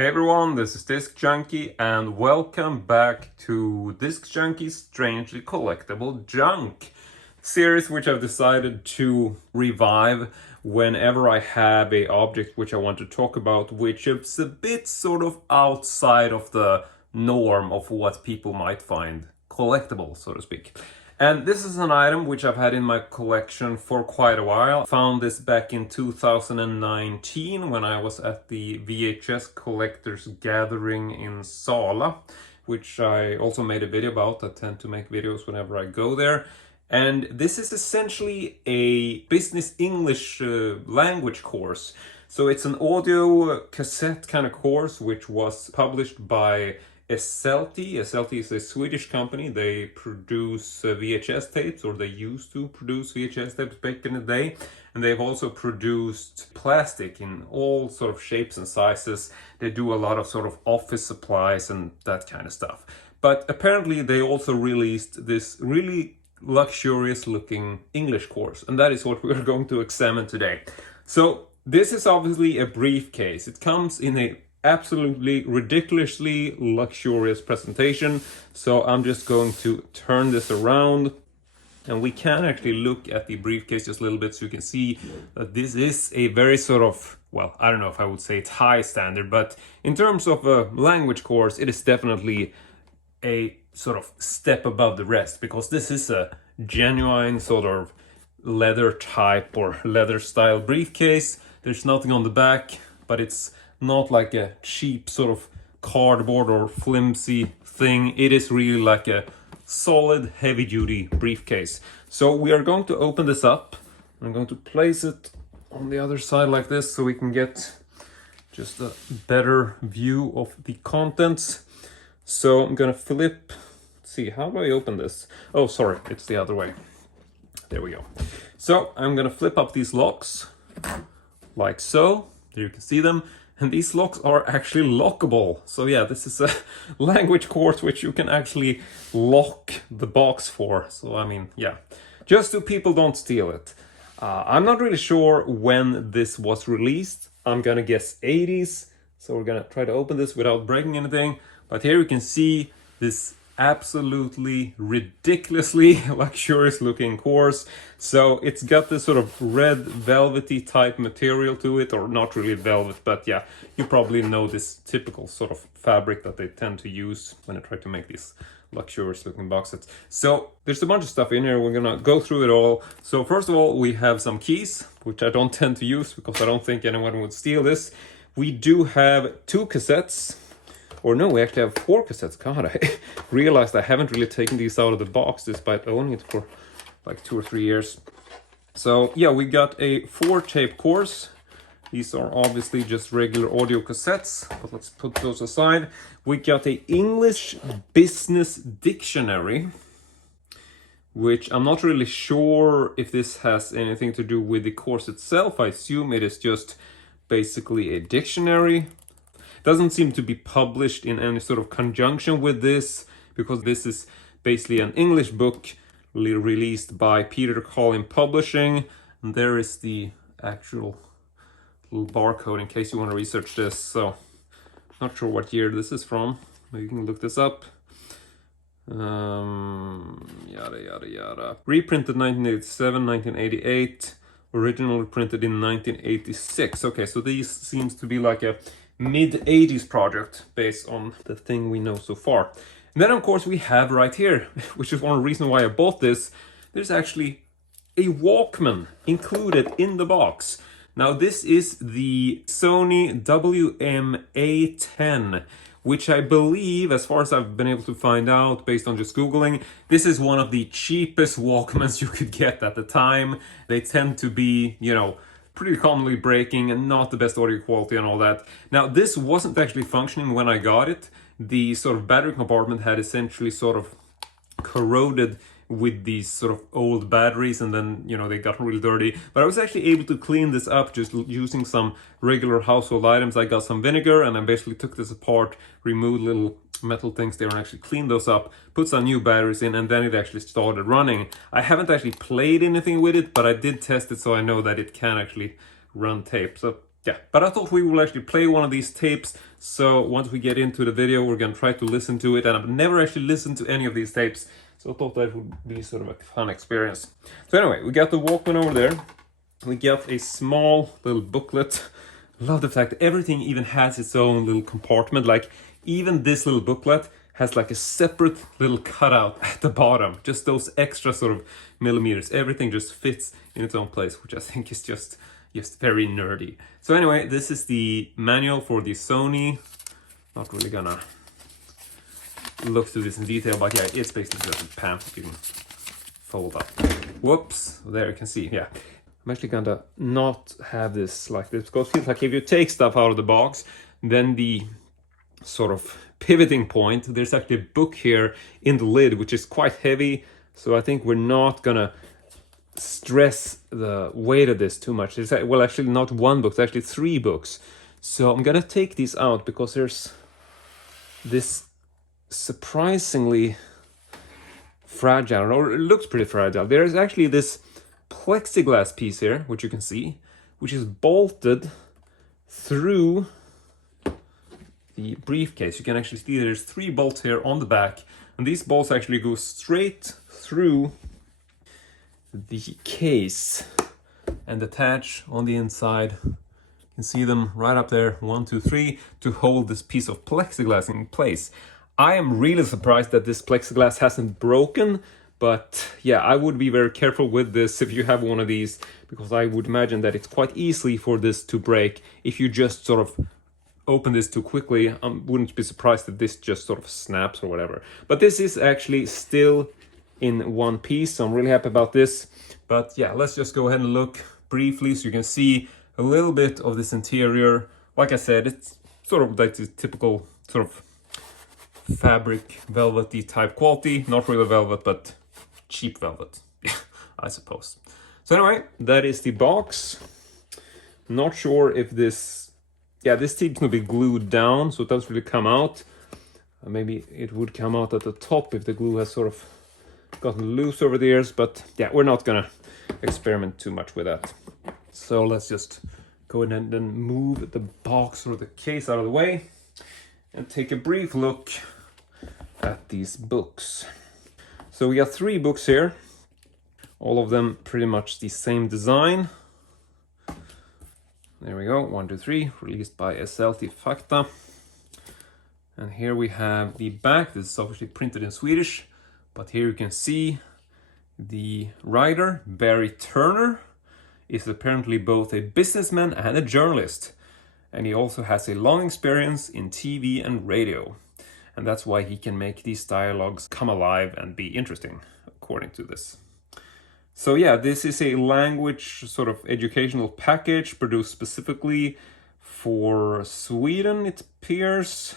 Hey everyone, this is Disc Junkie and welcome back to Disc Junkie's Strangely Collectible Junk series, which I've decided to revive whenever I have a object which I want to talk about, which is a bit sort of outside of the norm of what people might find collectible, so to speak. And this is an item which I've had in my collection for quite a while. I found this back in 2019 when I was at the VHS Collectors Gathering in Sala, which I also made a video about. I tend to make videos whenever I go there. And this is essentially a business English language course. So it's an audio cassette kind of course which was published by Dscj. Dscj is a Swedish company. They produce VHS tapes, or they used to produce VHS tapes back in the day. And they've also produced plastic in all sort of shapes and sizes. They do a lot of sort of office supplies and that kind of stuff. But apparently they also released this really luxurious looking English course. And that is what we're going to examine today. So this is obviously a briefcase. It comes in a absolutely ridiculously luxurious presentation. So I'm just going to turn this around and we can actually look at the briefcase just a little bit so you can see that this is a very sort of, well, I don't know if I would say it's high standard, but in terms of a language course, it is definitely a sort of step above the rest, because this is a genuine sort of leather type or leather style briefcase. There's nothing on the back, but it's not like a cheap sort of cardboard or flimsy thing. It is really like a solid heavy duty briefcase. So we are going to open this up. I'm going to place it on the other side like this so we can get just a better view of the contents. So I'm gonna flip, let's see, how do I open this? Oh, sorry, it's the other way. There we go. So I'm gonna flip up these locks like so. There you can see them. And these locks are actually lockable. So yeah, this is a language course which you can actually lock the box for. So I mean, yeah, just so people don't steal it. I'm not really sure when this was released. I'm gonna guess 80s. So we're gonna try to open this without breaking anything. But here you can see this absolutely ridiculously luxurious looking course. So it's got this sort of red velvety type material to it, or not really velvet, but yeah, you probably know this typical sort of fabric that they tend to use when they try to make these luxurious looking box sets. So there's a bunch of stuff in here. We're gonna go through it all. So first of all, we have some keys, which I don't tend to use because I don't think anyone would steal this. We do have 2 cassettes. Or no, we actually have 4 cassettes. God, I realized I haven't really taken these out of the box despite owning it for like 2 or 3 years. So yeah, we got a 4 tape course. These are obviously just regular audio cassettes, but let's put those aside. We got a English business dictionary, which I'm not really sure if this has anything to do with the course itself. I assume it is just basically a dictionary. Doesn't seem to be published in any sort of conjunction with this, because this is basically an English book released by Peter Collin Publishing. And there is the actual little barcode in case you want to research this. So not sure what year this is from. Maybe you can look this up. Yada yada yada. Reprinted 1987, 1988. Originally printed in 1986. Okay, so these seems to be like a mid-80s project based on the thing we know so far. And then of course we have right here, which is one of the reasons why I bought this, there's actually a Walkman included in the box. Now this is the Sony WM-A10, which I believe, as far as I've been able to find out based on just Googling, this is one of the cheapest Walkmans you could get at the time. They tend to be, you know, pretty commonly breaking and not the best audio quality and all that. Now this wasn't actually functioning when I got it. The sort of battery compartment had essentially sort of corroded with these sort of old batteries, and then, you know, they got really dirty. But I was actually able to clean this up just using some regular household items. I got some vinegar and I basically took this apart, removed little metal things there and actually cleaned those up, put some new batteries in, and then it actually started running. I haven't actually played anything with it, but I did test it, so I know that it can actually run tape. So yeah, but I thought we will actually play one of these tapes. So once we get into the video, we're gonna try to listen to it. And I've never actually listened to any of these tapes, so I thought that would be sort of a fun experience. So anyway, we got the Walkman over there. We got a small little booklet. I love the fact that everything even has its own little compartment. Like even this little booklet has like a separate little cutout at the bottom. Just those extra sort of millimeters. Everything just fits in its own place, which I think is just very nerdy. So anyway, this is the manual for the Sony. Not really gonna look through this in detail, but yeah, it's basically just a pamphlet you can fold up. Whoops, there you can see, yeah. I'm actually gonna not have this like this, because it feels like if you take stuff out of the box, then the sort of pivoting point, there's actually a book here in the lid, which is quite heavy. So I think we're not gonna stress the weight of this too much. It's, well, actually not one book, it's actually 3 books. So I'm gonna take these out because there's this surprisingly fragile, or it looks pretty fragile. There's actually this plexiglass piece here, which you can see, which is bolted through the briefcase. You can actually see there's 3 bolts here on the back, and these bolts actually go straight through the case and attach on the inside. You can see them right up there, 1, 2, 3, to hold this piece of plexiglass in place. I am really surprised that this plexiglass hasn't broken, but yeah, I would be very careful with this if you have one of these, because I would imagine that it's quite easy for this to break if you just sort of open this too quickly. I wouldn't be surprised if this just sort of snaps or whatever. But this is actually still in one piece, so I'm really happy about this. But yeah, let's just go ahead and look briefly so you can see a little bit of this interior. Like I said, it's sort of like the typical sort of fabric, velvety type quality. Not really velvet, but cheap velvet, I suppose. So anyway, that is the box. Not sure if this, yeah, this tape's gonna be glued down, so it doesn't really come out. Maybe it would come out at the top if the glue has sort of gotten loose over the years, but yeah, we're not gonna experiment too much with that. So let's just go ahead and then move the box or the case out of the way and take a brief look at these books. So we got 3 books here, all of them pretty much the same design. There we go, 1, 2, 3, released by SLT Fakta. And here we have the back. This is obviously printed in Swedish, but here you can see the writer, Barry Turner, is apparently both a businessman and a journalist. And he also has a long experience in TV and radio. And that's why he can make these dialogues come alive and be interesting, according to this. So yeah, this is a language sort of educational package produced specifically for Sweden, it appears.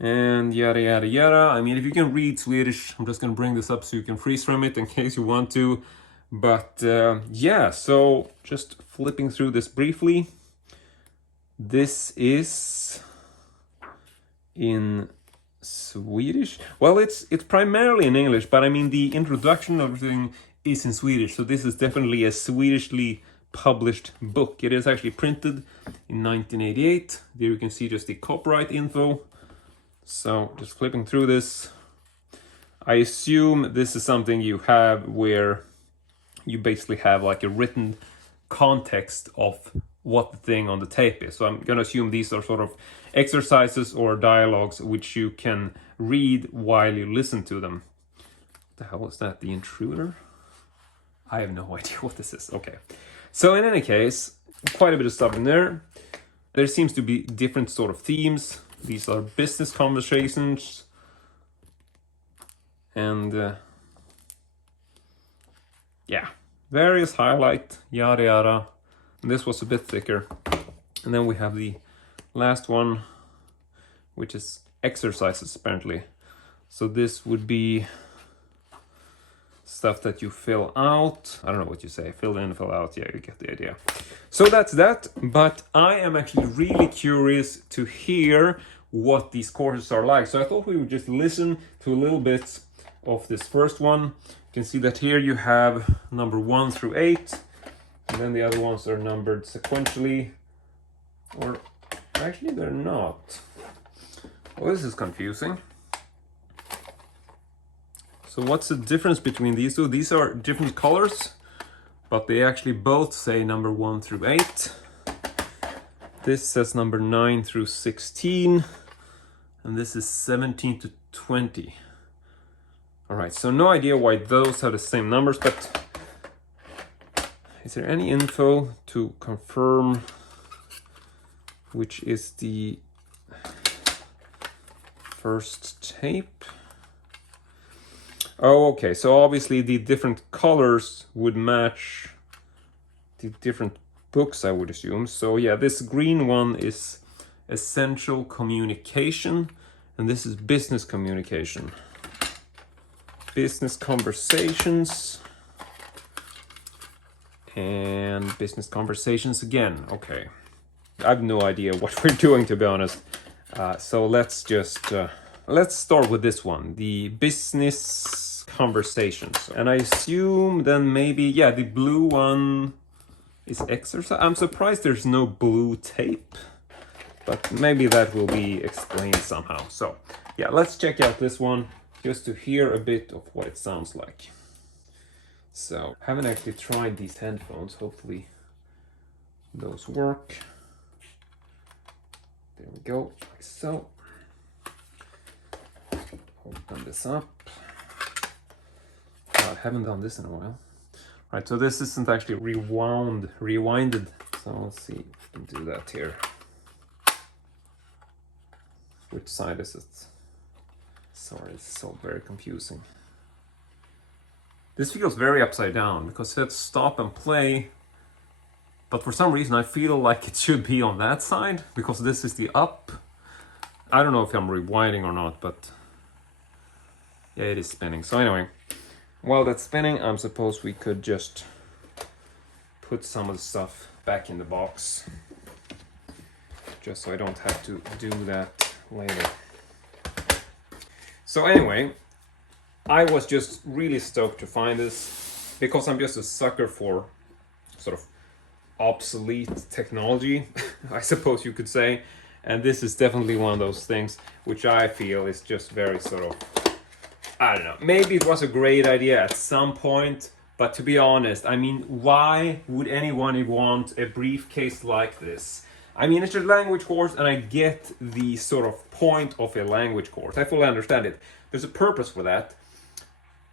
And yada yada yada. I mean, if you can read Swedish, I'm just gonna bring this up so you can freeze from it in case you want to. But yeah, so just flipping through this briefly. This is in Swedish. Well, it's primarily in English, but I mean the introduction of everything is in Swedish. So this is definitely a Swedishly published book. It is actually printed in 1988. There you can see just the copyright info. So just flipping through this, I assume this is something you have where you basically have like a written context of what the thing on the tape is. So I'm going to assume these are sort of exercises or dialogues which you can read while you listen to them. What the hell is that? The Intruder? I have no idea what this is. Okay. So in any case, quite a bit of stuff in there. There seems to be different sort of themes. These are business conversations. And yeah, various highlight, yada yada. And this was a bit thicker. And then we have the last one, which is exercises apparently. So this would be stuff that you fill out. I don't know what you say, fill in, fill out. Yeah, you get the idea. So that's that. But I am actually really curious to hear what these courses are like. So I thought we would just listen to a little bit of this first one. You can see that here you have number 1 through 8. And then the other ones are numbered sequentially Or actually they're not. Well, this is confusing. So what's the difference between these two? These are different colors, but they actually both say number 1 through 8. This says number 9 through 16, and this is 17 to 20. All right, so no idea why those have the same numbers, but is there any info to confirm which is the first tape? Oh, okay, so obviously the different colors would match the different books, I would assume. So yeah, this green one is essential communication, and this is business communication. Business conversations. And business conversations again. Okay. I have no idea what we're doing, to be honest. So let's just let's start with this one, the business conversations. And I assume then maybe, yeah, the blue one is exercise. I'm surprised there's no blue tape, but maybe that will be explained somehow. So yeah, let's check out this one just to hear a bit of what it sounds like. So I haven't actually tried these headphones. Hopefully those work. There we go, like so. Open this up. I haven't done this in a while. All right, so this isn't actually rewinded. So let's see if we can do that here. Which side is it? Sorry, it's so very confusing. This feels very upside down because let's stop and play. But for some reason I feel like it should be on that side because this is the up. I don't know if I'm rewinding or not, but yeah, it is spinning. So anyway, while that's spinning, I'm supposed we could just put some of the stuff back in the box. Just so I don't have to do that later. So anyway, I was just really stoked to find this because I'm just a sucker for sort of obsolete technology, I suppose you could say. And this is definitely one of those things which I feel is just very sort of, I don't know, maybe it was a great idea at some point, but to be honest, I mean, why would anyone want a briefcase like this? I mean, it's a language course and I get the sort of point of a language course. I fully understand it. There's a purpose for that.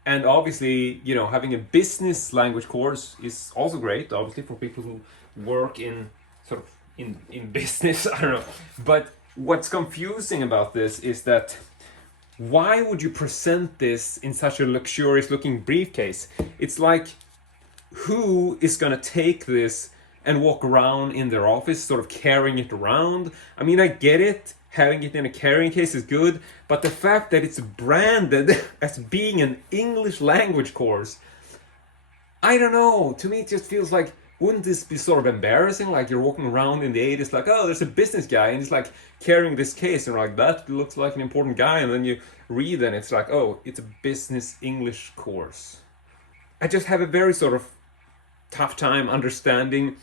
And obviously, you know, having a business language course is also great, obviously, for people who work in sort of in business, I don't know. But what's confusing about this is that why would you present this in such a luxurious looking briefcase? It's like, who is gonna take this and walk around in their office sort of carrying it around? I mean, I get it. Having it in a carrying case is good, but the fact that it's branded as being an English language course, I don't know. To me, it just feels like, wouldn't this be sort of embarrassing? Like you're walking around in the 80s like, oh, there's a business guy, and he's like carrying this case, and like, that looks like an important guy, and then you read and it's like, oh, it's a business English course. I just have a very sort of tough time understanding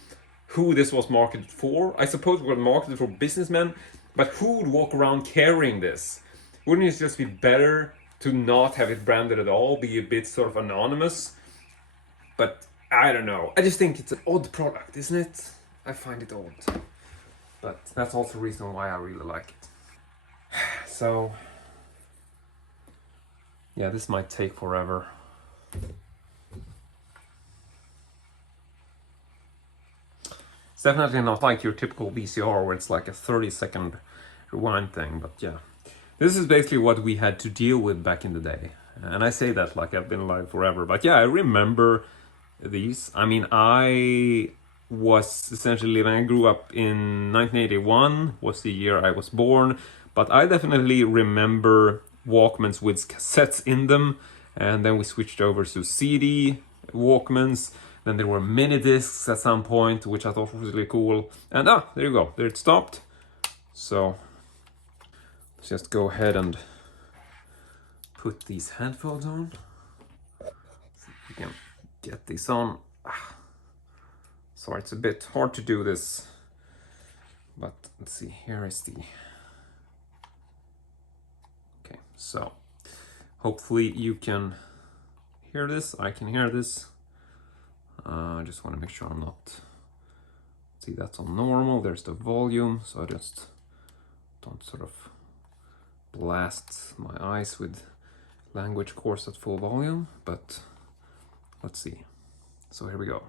who this was marketed for. I suppose it was marketed for businessmen, but who would walk around carrying this? Wouldn't it just be better to not have it branded at all, be a bit sort of anonymous? But I don't know. I just think it's an odd product, isn't it? I find it odd. But that's also the reason why I really like it. So, yeah, this might take forever. It's definitely not like your typical VCR where it's like a 30-second rewind thing, but yeah. This is basically what we had to deal with back in the day. And I say that like I've been alive forever, but yeah, I remember these. I mean, I was essentially living, I grew up in 1981, was the year I was born, but I definitely remember Walkmans with cassettes in them, and then we switched over to CD Walkmans. Then there were mini discs at some point, which I thought was really cool. And there you go, there it stopped. So let's just go ahead and put these headphones on. See if we can get these on. Sorry, it's a bit hard to do this But let's see, here is the... Okay, so hopefully you can hear this. I can hear this. I just want to make sure I'm not... See, that's on normal. There's the volume, so I just don't sort of blast my eyes with language course at full volume, but let's see. So here we go.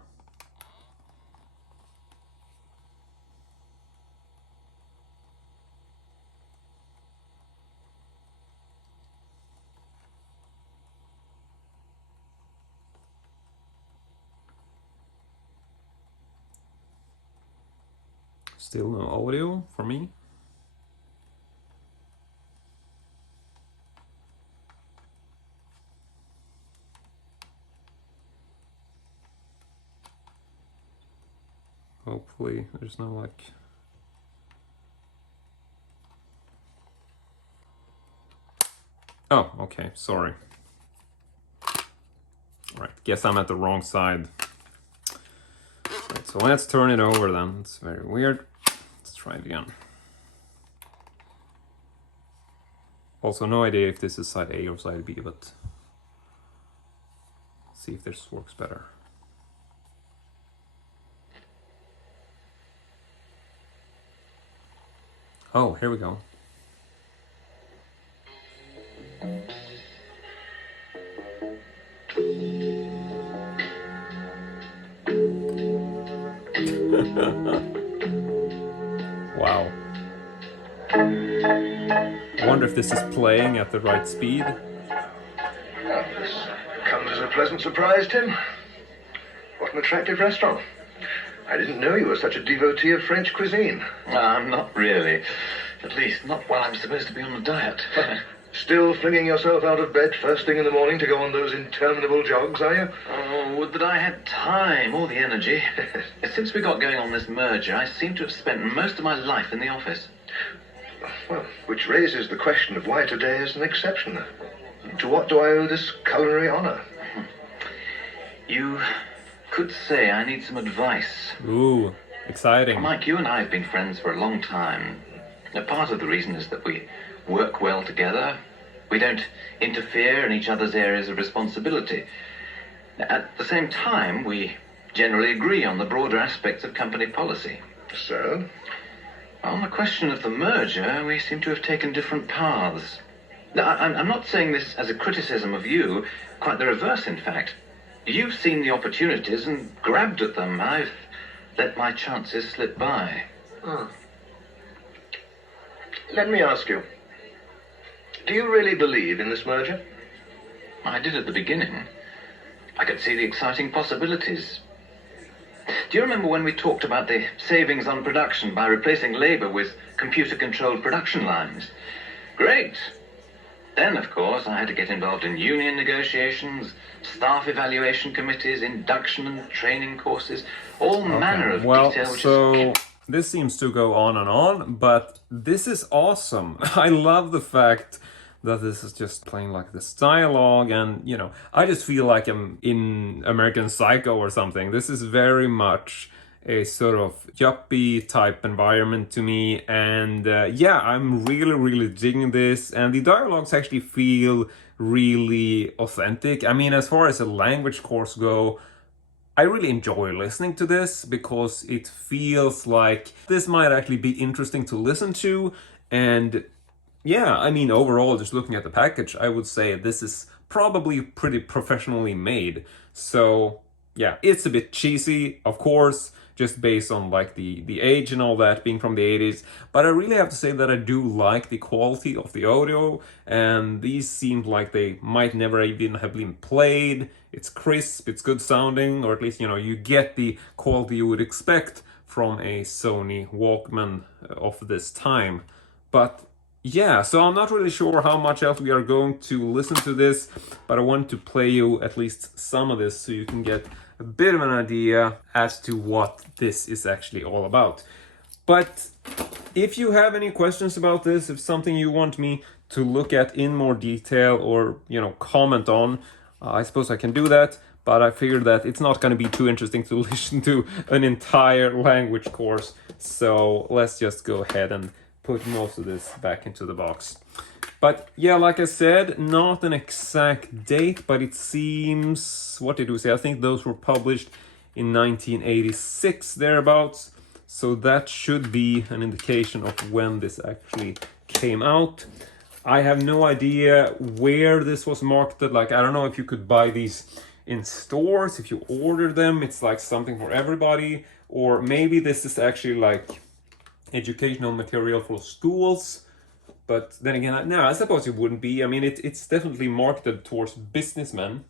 Still no audio for me. Hopefully there's no like... Oh, okay, sorry. Right, guess I'm at the wrong side. Right, so let's turn it over then. It's very weird. Let's try it again. Also, no idea if this is side A or side B, but let's see if this works better. Oh, here we go. Wow. I wonder if this is playing at the right speed. Well, this comes as a pleasant surprise, Tim. What an attractive restaurant. I didn't know you were such a devotee of French cuisine. Not really. At least, not while I'm supposed to be on a diet. Still flinging yourself out of bed first thing in the morning to go on those interminable jogs, are you? Oh, would that I had time or the energy. Since we got going on this merger, I seem to have spent most of my life in the office. Well, which raises the question of why today is an exception. To what do I owe this culinary honor? You could say I need some advice. Ooh, exciting. Mike, you and I have been friends for a long time. Now, part of the reason is that we work well together. We don't interfere in each other's areas of responsibility. Now, at the same time, we generally agree on the broader aspects of company policy. So? On the question of the merger, we seem to have taken different paths. Now, I'm not saying this as a criticism of you, quite the reverse, in fact. You've seen the opportunities and grabbed at them. I've let my chances slip by. Let me ask you, do you really believe in this merger? I did at the beginning. I could see the exciting possibilities. Do you remember when we talked about the savings on production by replacing labor with computer-controlled production lines? Great! Then, of course, I had to get involved in union negotiations, staff evaluation committees, induction and training courses, all manner of detail. So this seems to go on, but this is awesome. I love the fact that this is just playing like this dialogue, and you know, I just feel like I'm in American Psycho or something. This is very much a sort of yuppie type environment to me, and yeah, I'm really digging this, and the dialogues actually feel really authentic. I mean, as far as a language course go, I really enjoy listening to this because it feels like this might actually be interesting to listen to. And yeah, I mean, overall, just looking at the package, I would say this is probably pretty professionally made. So yeah, it's a bit cheesy, of course, just based on like the age and all that, being from the 80s. But I really have to say that I do like the quality of the audio, and these seem like they might never even have been played. It's crisp, it's good sounding, or at least, you know, you get the quality you would expect from a Sony Walkman of this time. But yeah, so I'm not really sure how much else we are going to listen to this, but I want to play you at least some of this so you can get a bit of an idea as to what this is actually all about. But if you have any questions about this, if something you want me to look at in more detail or, you know, comment on, I suppose I can do that. but I figured that it's not going to be too interesting to listen to an entire language course. So let's just go ahead and put most of this back into the box. But yeah, like I said, not an exact date, but it seems, what did we say? I think those were published in 1986, thereabouts. So that should be an indication of when this actually came out. I have no idea where this was marketed. Like, I don't know if you could buy these in stores, if you order them, it's like something for everybody, or maybe this is actually like educational material for schools. But then again, no, I suppose it wouldn't be. I mean, it's definitely marketed towards businessmen.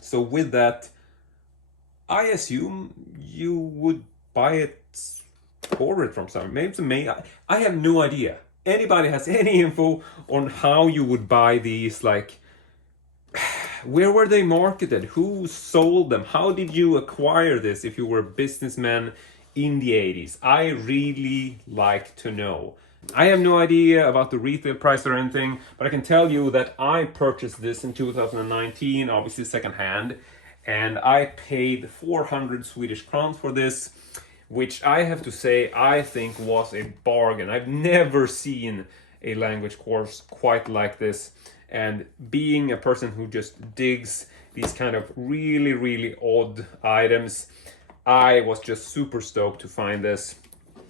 So with that, I assume you would buy it, order it from somewhere. Maybe it's I have no idea. Anybody has any info on how you would buy these? Like, where were they marketed? Who sold them? How did you acquire this if you were a businessman in the 80s? I really like to know. I have no idea about the retail price or anything, but I can tell you that I purchased this in 2019, obviously secondhand, and I paid 400 Swedish crowns for this, which I have to say I think was a bargain. I've never seen a language course quite like this, and being a person who just digs these kind of really, really odd items, I was just super stoked to find this,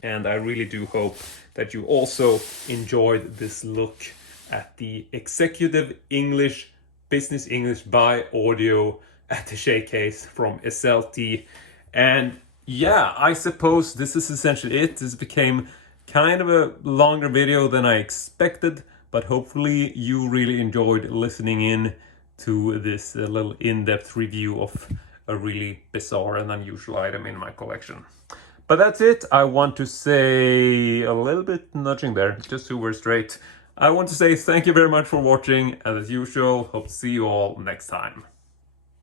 and I really do hope that you also enjoyed this look at the Executive English, Business English by Audio attaché case from SLT. And yeah, I suppose this is essentially it. This became kind of a longer video than I expected, but hopefully you really enjoyed listening in to this little in-depth review of a really bizarre and unusual item in my collection. But that's it. I want to say a little bit nudging there, just so we're straight. I want to say thank you very much for watching, and as usual, hope to see you all next time.